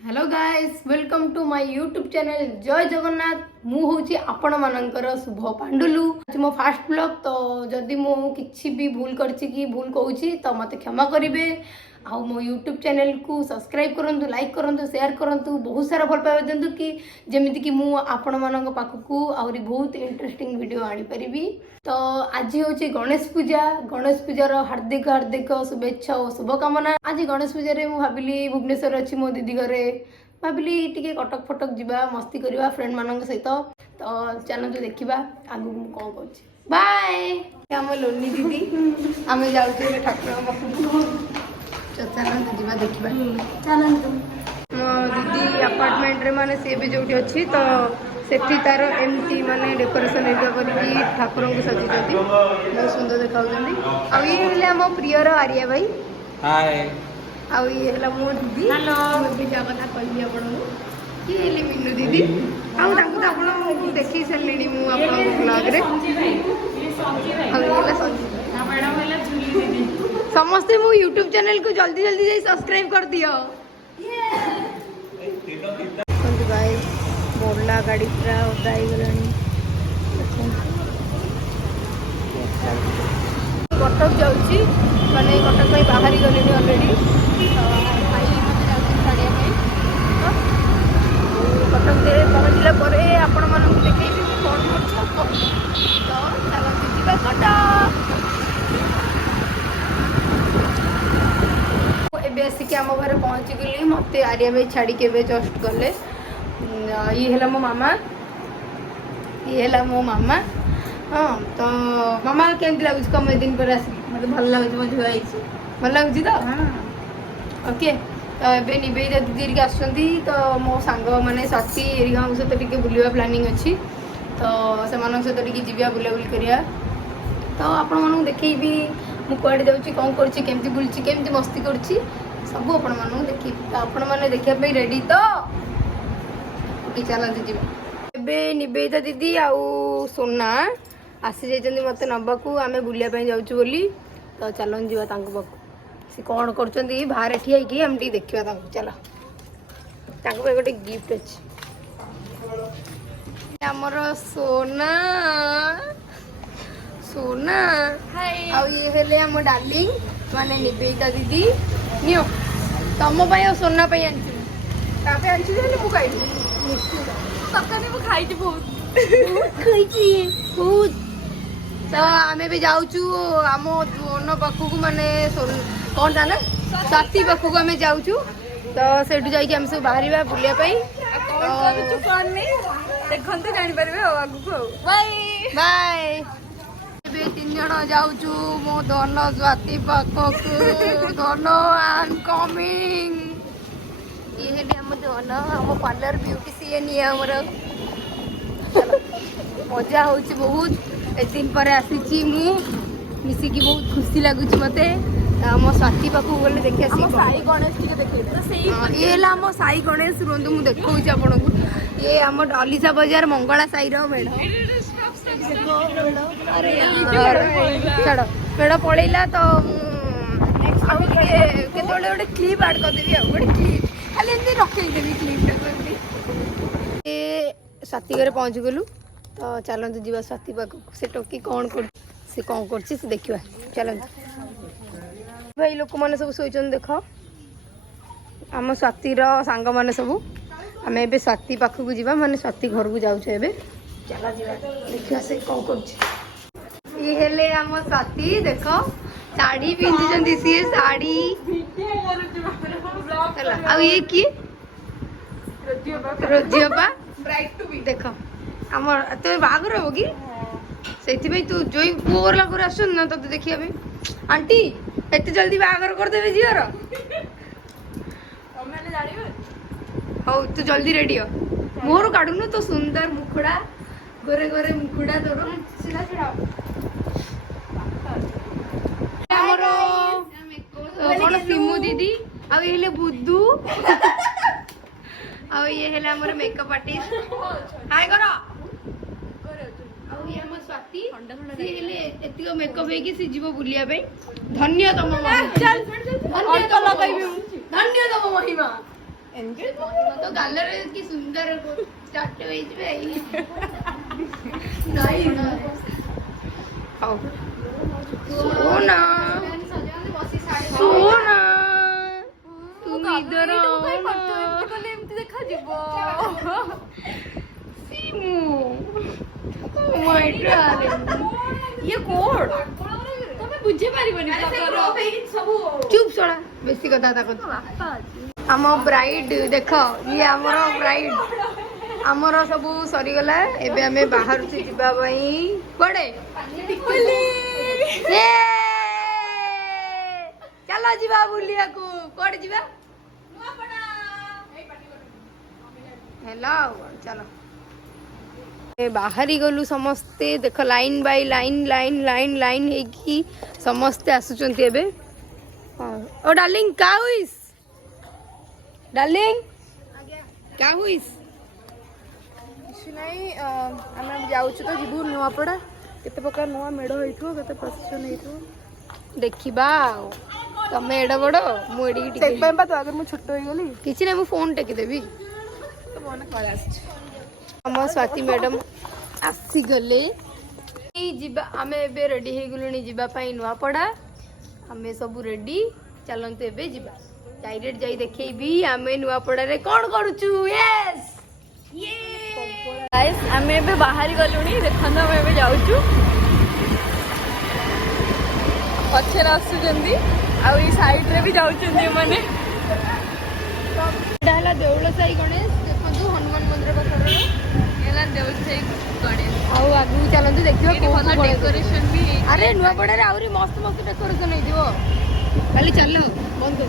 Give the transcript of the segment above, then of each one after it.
Hello guys welcome to my YouTube channel Jai Jagannath मु होची आपण मानकर शुभ पांडुलु आज मो फास्ट ब्लॉग तो जदि मु किछि भी भूल करछि कि भूल कहूछि तो मते क्षमा करिवे आ मो यूट्यूब चैनल को सब्सक्राइब करंतु लाइक करंतु शेयर करंतु बहुत सारा भल पाइबा देंतु कि जेमिति कि मु आपण मानक पाखकू आउरी बहुत इंटरेस्टिंग वीडियो आनी परिबी। तो आज होची गणेश पूजार हार्दिक हार्दिक शुभेच्छा और शुभकामना। आज गणेश पूजा रे मु भाबिली भुवनेश्वर अच्छी मो दीदी घरे भाबिली टिके कटक फटक जीवा मस्ती करवा फ्रेंड मानक सहित। तो चलतु देखा आगु मु कौन कर बाय आम लोनी दीदी आम जाऊे ठाकुर पाखक चलतु जीवा देखा चलतु मो दीदी अपार्टमेंट रे माने सी भी जोटी अच्छी तो सेठी तार एमती माने डेकोरेशन एरिया करके ठाकुर को सजाई बहुत सुंदर देखा आ ये आम प्रियर आर्या भाई हाय आ ये मो दीदी हेलो मुझे जगह कहली आपको किए मीनू दीदी आपको देखी सारे ब्लॉग समस्ते मो यूट्यूब चैनल को जल्दी जल्दी जाई सब्सक्राइब कर दियो। मोरला गाड़ी पूरा ओदा कटक जाऊँगी मैंने कटक में बाहरी गली अलरेडी कटक से पहुँचला आपण मानक देखी कौन कर आसिक आम घर पहुँची गली मत आर्या भाई छाड़ी के जस्ट गले ये है मो मामा ये है मो मामा हाँ तो मामा केमती लगुच कम दिन पर आस मत भल लगुच मो झुआ भल लगुच तो ओके तो ये निवेदिता दीदी के आसुँच तो मो सांग मैंने साथी एरिया सहित टे बुलवा प्लानिंग अच्छी तो से सहित टे जीवा बुलाबुली करा तो आपण मानू देखी मुझे जाऊँगी कौन करमती बुलूँ केमती मस्ती करुँची सब आपण मानू देखी तो आपण मैंने देखापी रेडी तो चलते जी ए निवेदिता दीदी आउ सोना आसी जाइए मत नबाकू आम बुलापी जाऊँ बोली तो चलन जी पाक सी कौन कर बाहर ठिया आम देखा चल गोटे गिफ्ट अच्छी आमर सोना सोना आउ ये हेले आम डार्लिंग माने निवेदिता दीदी नियो तुम सोना आनी खाई बहुत तो आम भी जाऊँ आम दोनों पाखक माने कौन था ना स्वाति पाखक आम जाऊँ तो सेठू जाकि आम सब बाहर बुलापाई देखते जापर आगू बाय तीन जन जाऊँ मो धन स्वाति पाखक धन आई कमिंग ये आम धन आम पार्लर ब्यूटी सी नहीं आमर मजा हो बहुत ए दिन पर आसी मु मिसिकी बहुत खुशी लगुच मत आम स्वाति पाखक गले देखिए साई गणेश ये आम साई गणेश रुहतु मुझे देखा आपन को ये आम डलिसा बजार मंगला साई मेढ़ छाड़ मेढ़ पलैला तो केत गोटे क्लिप आड करदेवी गोटे क्लिप खाली एमती रखदेवी क्लिप स्वाति घरे पहुँच गलु तो चलतु जी स्वाति पाखक से टोकी कौन कर देखा चलतु भाई लोक मैंने सब शोचन देख आम स्वातिर सांग मैंने सब आम ए स्वाति पाखक जावा माने स्वाति घर को जाऊँ ए चला देखा से कौन कर ये हेले आम स्वाति देख साड़ी पिंधि सी साड़ी आ ये किए रोजियोपा देख आम तुम बागर हम कि से तू जो पुअर लगुर आस तो देखिए आंटी एत जल्दी बागर करदे झीर हौ तू जल्दी रेडी हो मोर काढ़ुनु तो सुंदर मुखड़ा गोरे गोरे मुखड़ा तोर कौन सिमु दीदी आ ये बुद्धू आ ये है मेकअप आर्टिस्ट हाय करो स्वाति एतिक मेकअप होगी सी जीव बुलिया धन्य तम धन्य तम महिमा एंजॉय तो गालरे की सुंदर स्टार्ट होई जबे नहीं आओ सोना सोना तुम इधर आओ ना एमती देखा जीवो सीमू ओ माय डार्लिंग ये कोड तमे बुझे पारिबनी चुप सोना बेसी कथा ता कत आम ब्राइड देख ये आमर ब्राइड आमर सब सरी गला एबे हमें बाहर से जीवा पई पड़े चलो जीवा बुलिया को कोड जीवा हेलो चलो बाहरी गलु समस्ते देख line by line line line line है कि समस्ते आसुचंती एबे ओ डार्लिंग का हुइस डार्लिंग क्या हुइस किसी नहीं आम जाऊँ तो जीवु नुआपड़ा केते प्रकार नुआ मेढ़ होइथो केते प्रसन्न होइथो देखिबा तमे एड बड़ मु एडी टिके सेट बा तो अगर मु छोटो होई गली किछि नै मु फोन टेकी देबी तो फोन कॉल आछ हम स्वाति मैडम आसी गले जीवा आमे एबे रेडी हे गलुनी जीवा पई नुआपड़ा आमे सब रेडी चलंते एबे जीवा डायरेक्ट जाई देखैबी आमे नुआपड़ा रे कोन करूछु यस ये गाइस आमे एबे बाहर गलुनी देखन हम एबे जाउछु पछे आसु जंदी आ ई साइड रे भी जाउछु माने डाला देउळ साई गणेश देखंतु हनुमान मंदिर पाखरे एला देउळ साई गणेश आउ आगु चलंतु देखियो कोन डेकोरेशन भी अरे नुआपड़ा रे आउरी मस्त मस्त डेकोरेशन हे दियो खाली चलो बंद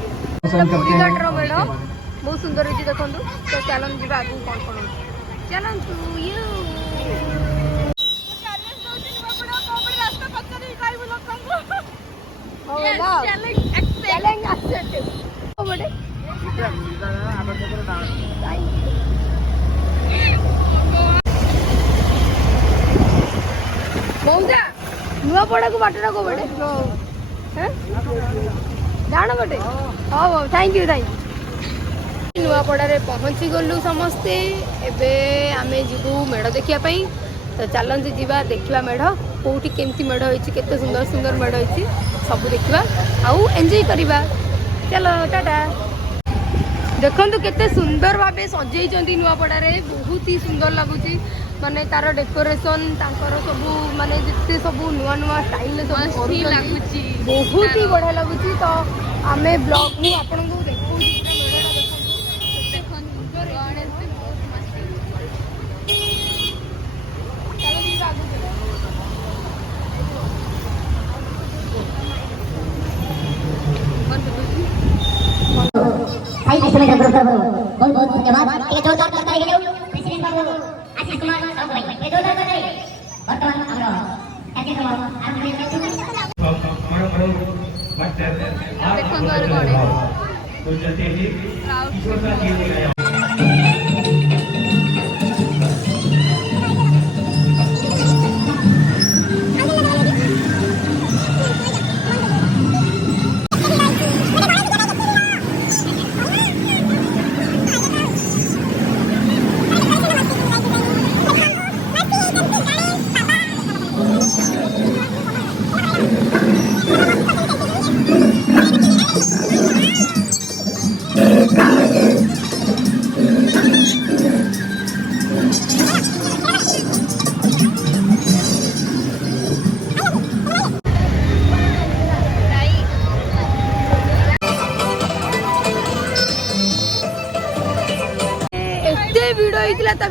कर पूरी घाट रो मेढ़ बहुत सुंदर होती देखो तो चलन जी आगे कौन कौन चलतु मौजा नुआपड़ा को बाटटा को बड़े जान बटे हाँ थैंक यू नुआपड़ा रे पहुँची गलु समस्ते एबे आमे जीवु मेढ़ देखिया पई तो चलते जीवा देखिबा मेढ़ कोठी केमती मेढ़ होइछि केते सुंदर सुंदर मेढ़ होइछि सब देखिबा आउ एंजॉय करिबा चलो टाटा देखंतु केते सुंदर भाबे सजेइचंती नुआपड़ा रे बहुत ही सुंदर लागुछि माने तार डेकोरेशन तांकर सब माने जिते सब नुआ नुआ स्टाइल सब करू लागुछि बहुत ही बढ़िया लागुछि तो आमे ब्लॉग मु आपन को देखौ बहुत बहुत धन्यवाद एक जोरदार करता है प्रेसिडेंट बाबू आशीष कुमार साहू भाई ये जोरदार करता है वर्तमान हमरा ऐसे तो देखो घर गणे तो चलते ही ईश्वर का जीवन है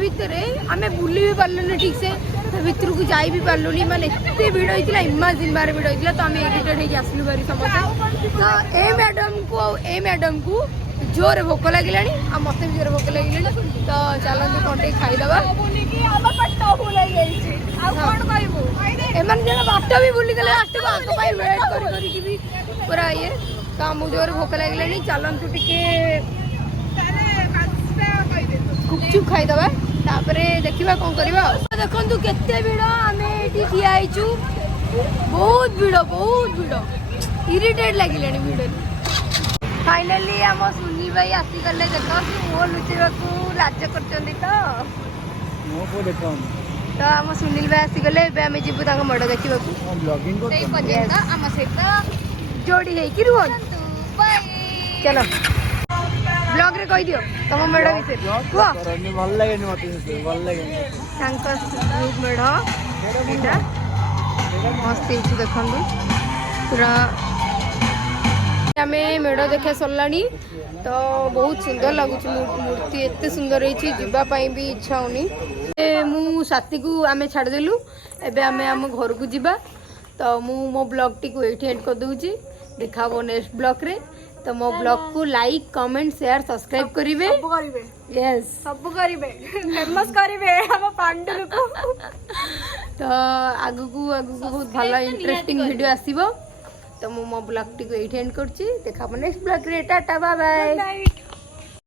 भितर आम बुली भी पार्लुनि ठीक से भितर को जाई भी पार्लुनि माने एते भिड़ होइतिला इमेजिन बार भिड़ होइतिला तो आम इरिटेट होई आसलु बारी समझ तो ए मैडम को जोर भोक लगिलानी आ मते भी जोर भोक लगिलानी तो चलंतु कोंटे खाइदबा बोली कि आम पट्ट फुल हो जाईछि आ कोन कहबो एमन जण बाट भी बुली गले लास्ट को आंक पाई वेट करी कि भी पूरा ये तो आम जोर भोक लगिलानी चलंतु टिके गुपचुप खाइदबा तापरे देखिबा कोन करबा देखंतु केते भिड़ आमे एठी ठिया आइचू बहुत भिड़ इरिटेट लागिलानी भिड़ फाइनली हम सुनी सुनील भाई आसीगले देख मुह लुचेबाकू लाज करछन्ती तो आम सुनील भाई आसीगले एबे आमे जीवु तांग मड देखिबाकू सेई पर्यंत आम सहित जोड़ी हेकि रुहंतु बाय चलो ब्लॉग रे कहि दियो तम मेड विषय कुह भल लगे भल लगे ग्रुप मेढ़ एटा मस्त होती देखु पूरा आम मेढ़ देखा सरलानी तो बहुत सुंदर लगुच मूर्ति एत सुंदर होगापी भी इच्छा होनी मु साथी को आम छाड़देलु एबे आम आम घर को जीवा तो मु मो ब्लॉग टी को ये एंड कर दूची देखा नेक्स्ट ब्लॉग रे तो मो ब्लॉग को लाइक कमेंट शेयर सब्सक्राइब करिवे यस सब करिवे फेमस करिवे हम पांडुलु को तो आगु को बहुत भलो इंटरेस्टिंग वीडियो आसीबो तो मो ब्लॉग टी को एंड करची देखा नेक्स्ट ब्लॉग रे टाटा बाय बाय।